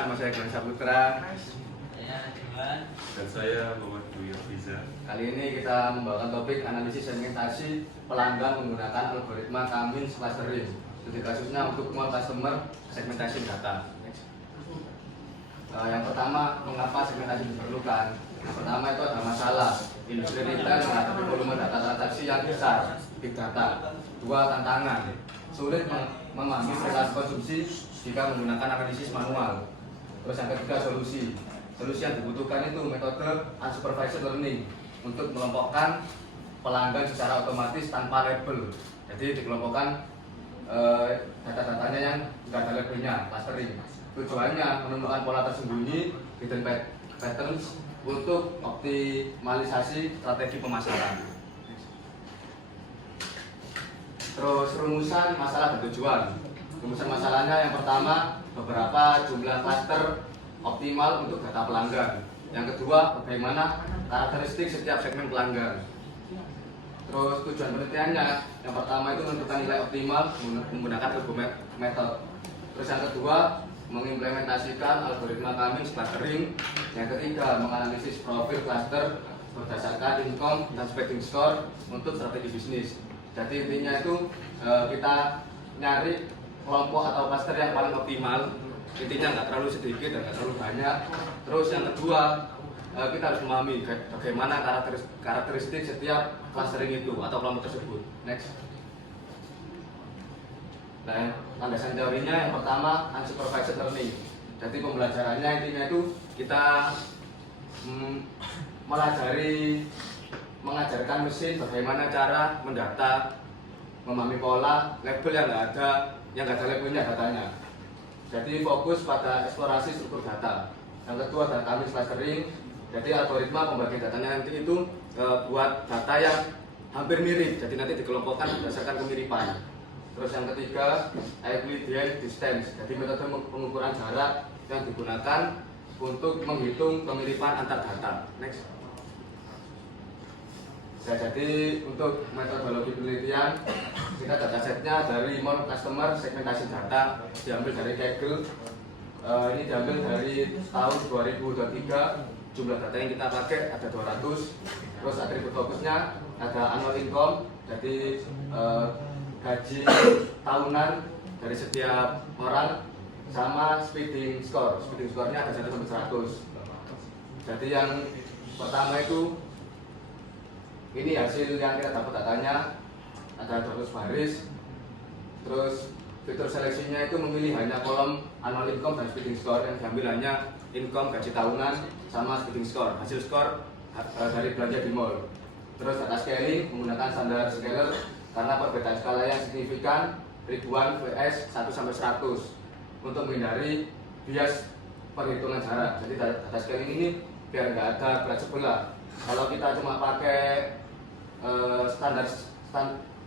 nama saya Glenn Saputra. Saya Iwan. Dan saya Muhammad Dwi Riza. Kali ini kita membawakan topik analisis segmentasi pelanggan menggunakan algoritma Cummins clustering. Studi kasusnya untuk mall customer segmentasi data. Yang pertama, mengapa segmentasi diperlukan? Yang pertama itu ada masalah industri retail menghadapi volume data transaksi yang besar, big data. Dua, tantangan, sulit memahami perilaku konsumsi jika menggunakan analisis manual. Terus yang ketiga, solusi yang dibutuhkan itu metode unsupervised learning untuk mengelompokkan pelanggan secara otomatis tanpa label. Jadi dikelompokkan data-datanya yang tidak ada labelnya, clustering. Tujuannya menemukan pola tersembunyi, hidden patterns untuk optimalisasi strategi pemasaran. Terus rumusan masalah dan tujuan. Rumusan masalahnya yang pertama, beberapa jumlah cluster optimal untuk data pelanggan. Yang kedua, bagaimana karakteristik setiap segmen pelanggan. Terus tujuan penelitiannya, yang pertama itu menentukan nilai optimal menggunakan algoritma method. Terus yang kedua, mengimplementasikan algoritma Cummins clustering. Yang ketiga, menganalisis profil cluster berdasarkan income dan spending score untuk strategi bisnis. Jadi intinya itu kita nyari kelompok atau cluster yang paling optimal. Intinya nggak terlalu sedikit dan nggak terlalu banyak. Terus yang kedua, kita harus memahami bagaimana karakteristik setiap clustering itu atau kelompok tersebut. Next. Nah, landasan teorinya yang pertama unsupervised learning. Jadi pembelajarannya intinya itu kita mengajarkan mesin bagaimana cara mendata, memahami pola, label yang nggak ada labelnya datanya. Jadi fokus pada eksplorasi struktur data. Yang kedua ada Cummins clustering. Jadi algoritma pembagian datanya nanti itu buat data yang hampir mirip. Jadi nanti dikelompokkan berdasarkan kemiripan. Terus yang ketiga, Euclidean distance. Jadi metode pengukuran jarak yang digunakan untuk menghitung kemiripan antar data. Next. Nah, jadi untuk metodologi penelitian, kita datasetnya dari mall customer segmentasi data diambil dari Kaggle. Ini diambil dari tahun 2023. Jumlah data yang kita pakai ada 200. Terus atribut fokusnya ada annual income, jadi gaji tahunan dari setiap orang, sama speeding score. Speeding score-nya ada 1 sampai 100. Jadi yang pertama itu ini hasil yang kita dapat datanya, ada 200 baris. Terus fitur seleksinya itu memilih hanya kolom annual income dan speeding score. Yang diambil hanya income, gaji tahunan, sama speeding score. Hasil skor dari belanja di mall. Terus data scaling menggunakan standar scaler karena perbedaan skala yang signifikan, ribuan vs 1 sampai 100 untuk menghindari bias perhitungan jarak. Jadi data scaling ini biar nggak ada berat sebelah. Kalau kita cuma pakai standar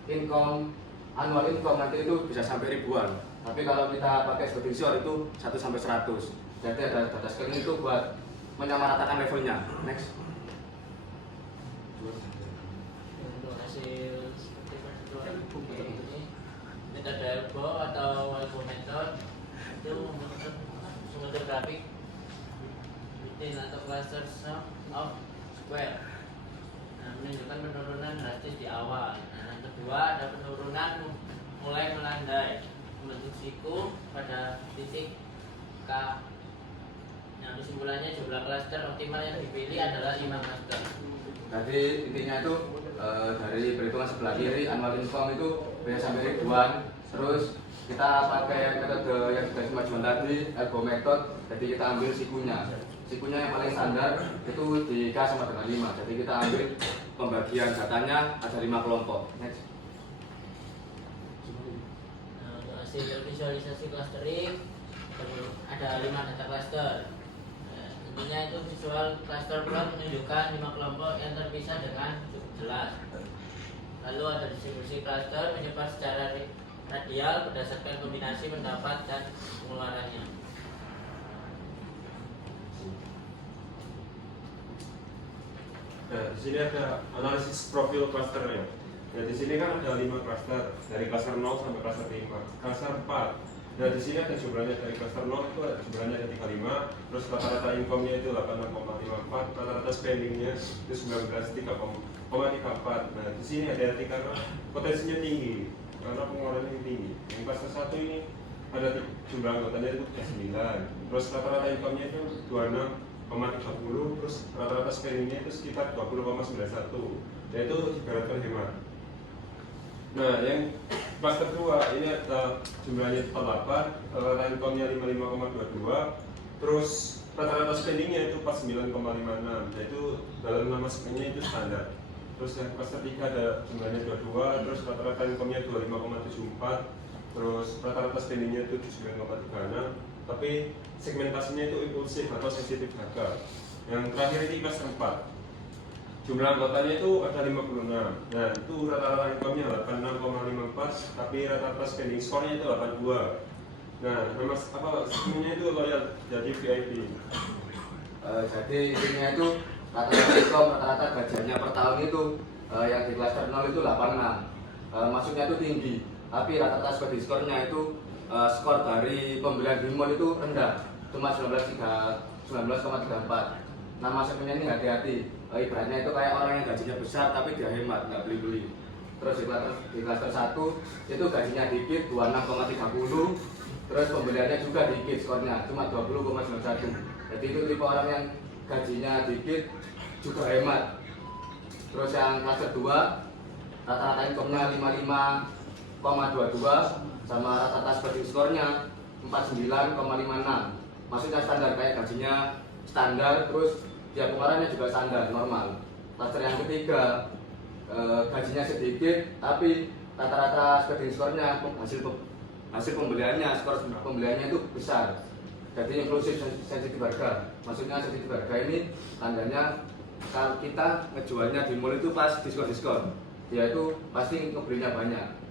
income, annual income nanti itu bisa sampai ribuan. Tapi kalau kita pakai speeding score itu 1 sampai 100. Jadi ada data scaling itu buat menyamaratakan levelnya. Next. Untuk hasil seperti persetujuan ini, metode ELBO atau ELBO method itu membentuk sumber grafik within atau cluster sum of square. Nah, menunjukkan penurunan drastis di awal. Nah, yang kedua ada penurunan mulai melandai membentuk siku pada titik K. Nah, kesimpulannya jumlah cluster optimal yang dipilih adalah 5 cluster. Jadi intinya itu dari perhitungan sebelah kiri annual income itu bisa sampai ribuan. Terus kita pakai metode yang sudah dimajukan tadi, ELBO method. Jadi kita ambil sikunya. Sikunya yang paling standar itu di K sama dengan 5. Jadi kita ambil pembagian datanya ada 5 kelompok. Next. Nah, untuk hasil visualisasi clustering ada 5 data cluster. Tentunya itu visual cluster plot menunjukkan 5 kelompok yang terpisah dengan cukup jelas. Lalu ada distribusi cluster menyebar secara radial berdasarkan kombinasi pendapat dan pengeluarannya. Nah, di sini ada analisis profil clusternya. Nah, di sini kan ada 5 cluster, dari cluster 0 sampai cluster 5. Cluster 4 Nah di sini ada jumlahnya dari cluster 0 itu ada jumlahnya ada 35, terus rata-rata income-nya itu 86,54, rata-rata spending-nya itu 19,34. Nah di sini hati-hati karena potensinya tinggi, karena pengeluarannya tinggi. Yang cluster 1 ini ada jumlah anggotanya itu 9, terus rata-rata income-nya itu 26,30, terus rata-rata spending-nya itu sekitar 20,91, yaitu ibaratkan hemat. Nah, yang cluster 2 ini ada jumlahnya 48, rata-rata income-nya 55,22, terus rata-rata spending-nya itu 49,56, yaitu dalam nama spending-nya itu standar. Terus yang cluster 3 ada jumlahnya 22, terus rata-rata income-nya 25,74, terus rata-rata spending-nya itu 79,36, tapi segmentasinya itu impulsif atau sensitif harga. Yang terakhir ini cluster 4. Jumlah anggotanya itu ada 56. Nah, itu rata-rata income-nya 86,54, tapi rata-rata spending score-nya itu 82. Nah, nama skemanya itu loyal jadi VIP. Jadi intinya itu rata-rata income, rata-rata gajinya per tahun itu yang di cluster 0 itu 86. Masuknya itu tinggi, tapi rata-rata spending score-nya itu skor dari pembelian di mall itu rendah, cuma 19,34. Nama segmennya ini hati-hati, ibaratnya itu kayak orang yang gajinya besar tapi dia hemat, nggak beli-beli. Terus di cluster 1 itu gajinya dikit, 26,30, terus pembeliannya juga dikit skornya, cuma 20,91. Jadi itu tipe orang yang gajinya dikit juga hemat. Terus yang cluster 2 rata-rata income-nya 55,22 sama rata-rata spending skornya 49,56. Maksudnya standar, kayak gajinya standar, terus dia pengeluarannya juga standar, normal. Cluster yang ketiga gajinya sedikit tapi rata-rata spending skornya hasil pembeliannya, skor pembeliannya itu besar. Jadi inklusif sensitif harga. Maksudnya sensitif harga ini tandanya kalau kita ngejualnya di mall itu pas diskon-diskon, dia itu pasti ngebelinya banyak.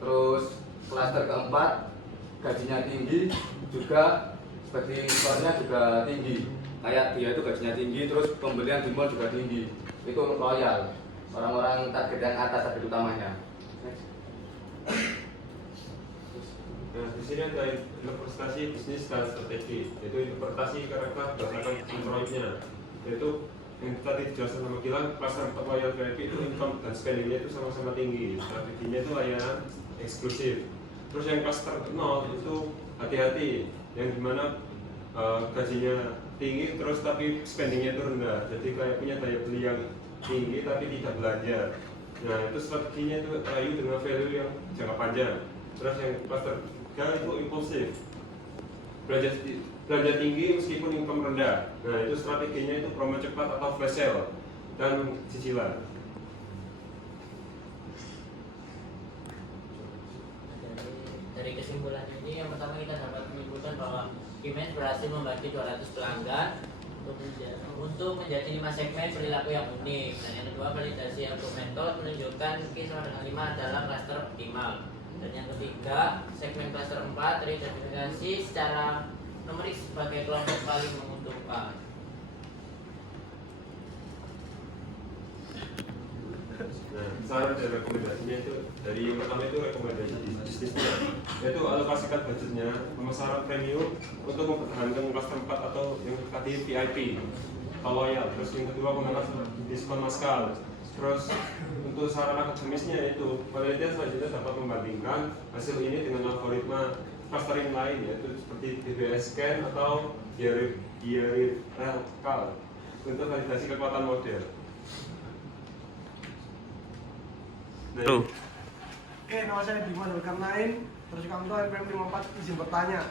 Terus klaster keempat gajinya tinggi juga, spending skornya juga tinggi. Kayak dia itu gajinya tinggi, terus pembelian di mall juga tinggi. Itu loyal, orang-orang target yang atas, target utamanya. Nah, di sini ada interpretasi bisnis dan strategi, yaitu interpretasi karakter berdasarkan Android-nya, yaitu yang tadi dijelaskan sama Gilang, cluster loyal VIP itu income dan spending-nya itu sama-sama tinggi, strateginya itu layanan eksklusif. Terus yang cluster 0 itu hati-hati, yang dimana gajinya tinggi terus tapi spending-nya itu rendah, jadi kayak punya daya beli yang tinggi tapi tidak belanja. Nah itu strateginya itu rayu dengan value yang jangka panjang. Terus yang cluster 3 itu impulsif, belanja tinggi meskipun income rendah. Nah itu strateginya itu promo cepat atau flash sale dan cicilan. Dari kesimpulan ini, yang pertama kita dapat menyimpulkan bahwa Kimen berhasil membagi 200 pelanggan untuk menjadi 5 segmen perilaku yang unik. Dan yang kedua, validasi argumentor menunjukkan Ki sama dengan 5 adalah cluster optimal. Dan yang ketiga, segmen cluster 4 teridentifikasi secara numerik sebagai kelompok paling menguntungkan. Nah, saran dan rekomendasinya itu dari yang pertama itu rekomendasi bisnisnya, yaitu alokasikan budgetnya pemasaran premium untuk mempertahankan cluster 4 atau yang tadi VIP atau loyal. Terus yang kedua menggunakan diskon maskal. Terus untuk saran akademisnya itu penelitian selanjutnya dapat membandingkan hasil ini dengan algoritma clustering lain, yaitu seperti DBS scan atau hierarchical untuk validasi kekuatan model. Nah, Oke, nama saya Bima Nurkarnain, terus kantor RPM 54 izin bertanya.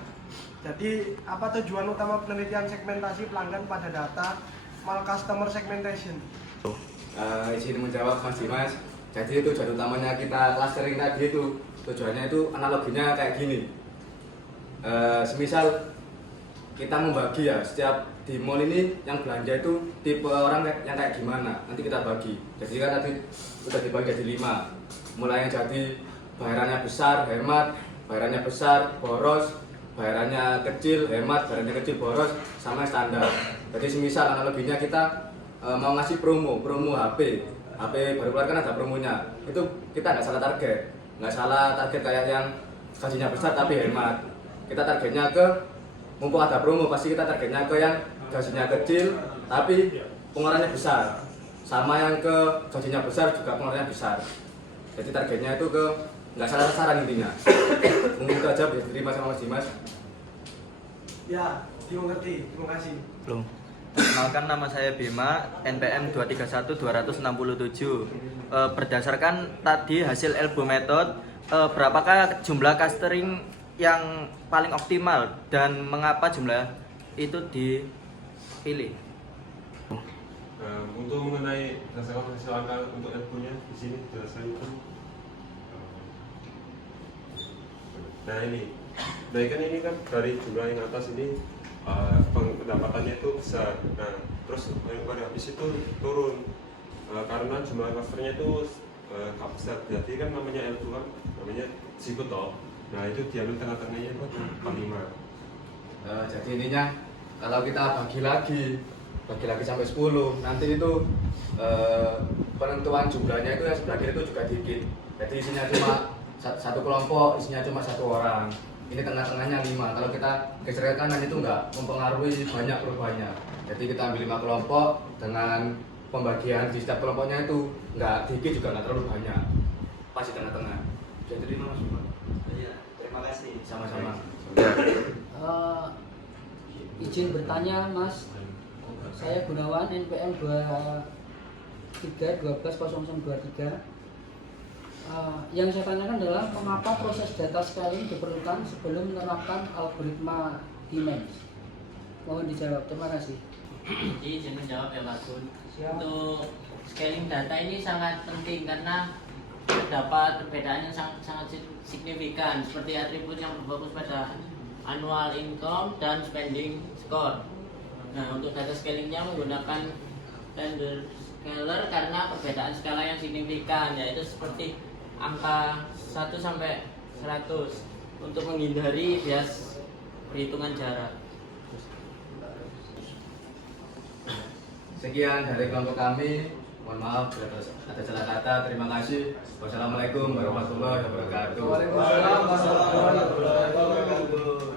Jadi, apa tujuan utama penelitian segmentasi pelanggan pada data mal customer segmentation? Izin menjawab Mas Dimas. Jadi tujuan utamanya kita clustering tadi itu tujuannya itu analoginya kayak gini. Semisal kita membagi ya, setiap di mall ini yang belanja itu tipe orang yang kayak gimana, nanti kita bagi. Jadi kan tadi udah dibagi jadi 5, mulai yang jadi bayarannya besar, hemat, bayarannya besar, boros, bayarannya kecil, hemat, bayarannya kecil, boros, sama standar. Jadi semisal analoginya kita mau ngasih promo HP baru keluar kan ada promonya, itu kita nggak salah target kayak yang gajinya besar tapi hemat, kita targetnya ke, mumpung ada promo pasti kita targetnya ke yang gajinya kecil tapi pengeluarannya besar, sama yang ke gajinya besar juga pengeluarannya besar. Jadi targetnya itu ke nggak salah-sasaran intinya. Mungkin itu aja bisa diterima sama Mas Dimas. Ya, dimengerti. Terima kasih. Belum. Perkenalkan, nama saya Bima, NPM 231267. Berdasarkan tadi hasil elbow method, berapakah jumlah clustering yang paling optimal dan mengapa jumlah itu dipilih? Untuk mengenai berdasarkan hasil angka untuk elbow-nya di sini jelaskan itu. Nah ini kan dari jumlah yang atas ini pendapatannya itu besar. Nah terus yang pada habis itu turun karena jumlah clusternya itu gak besar. Jadi kan namanya elbow kan namanya sikut toh. Nah itu diambil tengah-tengahnya itu 45. Jadi intinya kalau kita bagi lagi sampai 10, nanti itu penentuan jumlahnya itu yang sebelah kiri itu juga dikit. Jadi isinya cuma satu kelompok, isinya cuma 1 orang. Ini tengah-tengahnya 5. Kalau kita geser ke kanan itu enggak mempengaruhi banyak perubahannya. Jadi kita ambil 5 kelompok dengan pembagian di setiap kelompoknya itu enggak dikit juga enggak terlalu banyak. Pas di tengah-tengah. Jadi terima Mas. Iya, terima kasih. Sama-sama. Izin bertanya Mas, saya Gunawan NPM 23120023. Yang saya tanyakan adalah mengapa proses data scaling diperlukan sebelum menerapkan algoritma demand? Mohon dijawab, terima kasih. Jadi izin menjawab ya Mas Gun. Siap. Untuk scaling data ini sangat penting karena terdapat perbedaan yang sangat signifikan seperti atribut yang berfokus pada annual income dan spending score. Nah, untuk data scalingnya menggunakan random scaler karena perbedaan skala yang signifikan, yaitu seperti angka 1 sampai 100 untuk menghindari bias perhitungan jarak. Sekian dari kelompok kami. Mohon maaf bila ada salah kata. Terima kasih. Wassalamualaikum warahmatullahi wabarakatuh. Waalaikumsalam warahmatullahi wabarakatuh.